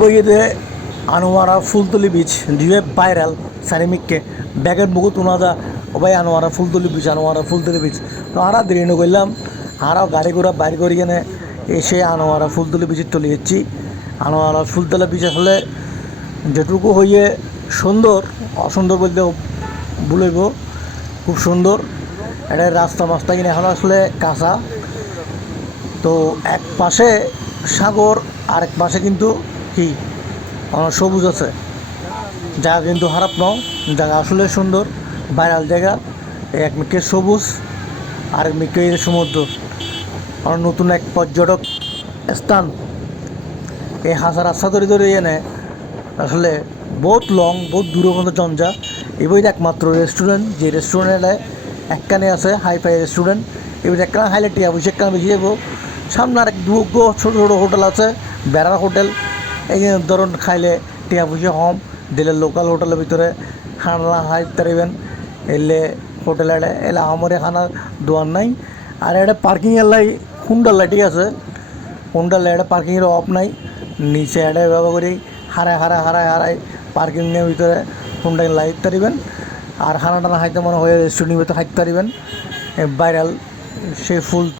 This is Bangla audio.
বইয়েতে আনোয়ারা ফুলতলি বীজ দিয়ে ভাইরাল সারিমিককে ব্যাগের বহুত উনাদা ও ভাই আনোয়ারা ফুলতলি বীজ আনোয়ারা ফুলতলি বীজ তো আরা ন করলাম আরাও গাড়ি ঘোড়া বাইর করি কেনে এসে আনোয়ারা ফুলতলি বীজ চলে যাচ্ছি। আনোয়ারা ফুলতলা বীজ আসলে যেটুকু হইয়ে সুন্দর, অসুন্দর বলতে বলব খুব সুন্দর। এটা রাস্তা মাস্তা কিনে এখন আসলে কাঁচা। তো এক পাশে সাগর আর এক পাশে কিন্তু কি আহ, সবুজ আছে। জায়গা কিন্তু খারাপ নও জায়গা আসলে সুন্দর ভাইরাল জায়গা এক মিকে সবুজ আর মিকে সমুদ্র। আর নতুন এক পর্যটক স্থান। এই হাসা রাস্তা ধরে ধরে এনে আসলে বহুত লং বহুত দূর পর্যন্ত জঞ্জা এবার একমাত্র রেস্টুরেন্ট যে রেস্টুরেন্টে একখানে আছে হাই ফাই রেস্টুরেন্ট এবার একখানে হাইলাইট বসে একখানে বেশি যাব। সামনে আর এক দুগো ছোটো ছোটো হোটেল আছে বেড়ার হোটেল। এই ধরুন খাইলে টিয়া বসে হম দিলে লোকাল হোটেলের ভিতরে খানা হাই তারিবেন, এলে হোটেল এড়ে, এলে আমার খানা দোয়ার নাই। আর এটা পার্কিং এলাই হুন্ডাল্লা ঠিক আছে? হুন্ডাল্লা এটা পার্কিংয়ের অফ নাই। নিচে এটা ব্যবহার করি, হারায় হারায় হারায় হারায় পার্কিংয়ের ভিতরে হুন্ডাই লাইট তারিবেন। আর খানা টানা খাইতে মনে হয় রেস্টুরেন্টের ভিতরে খাইতে পারিবেন ভাইরাল সেই ফুল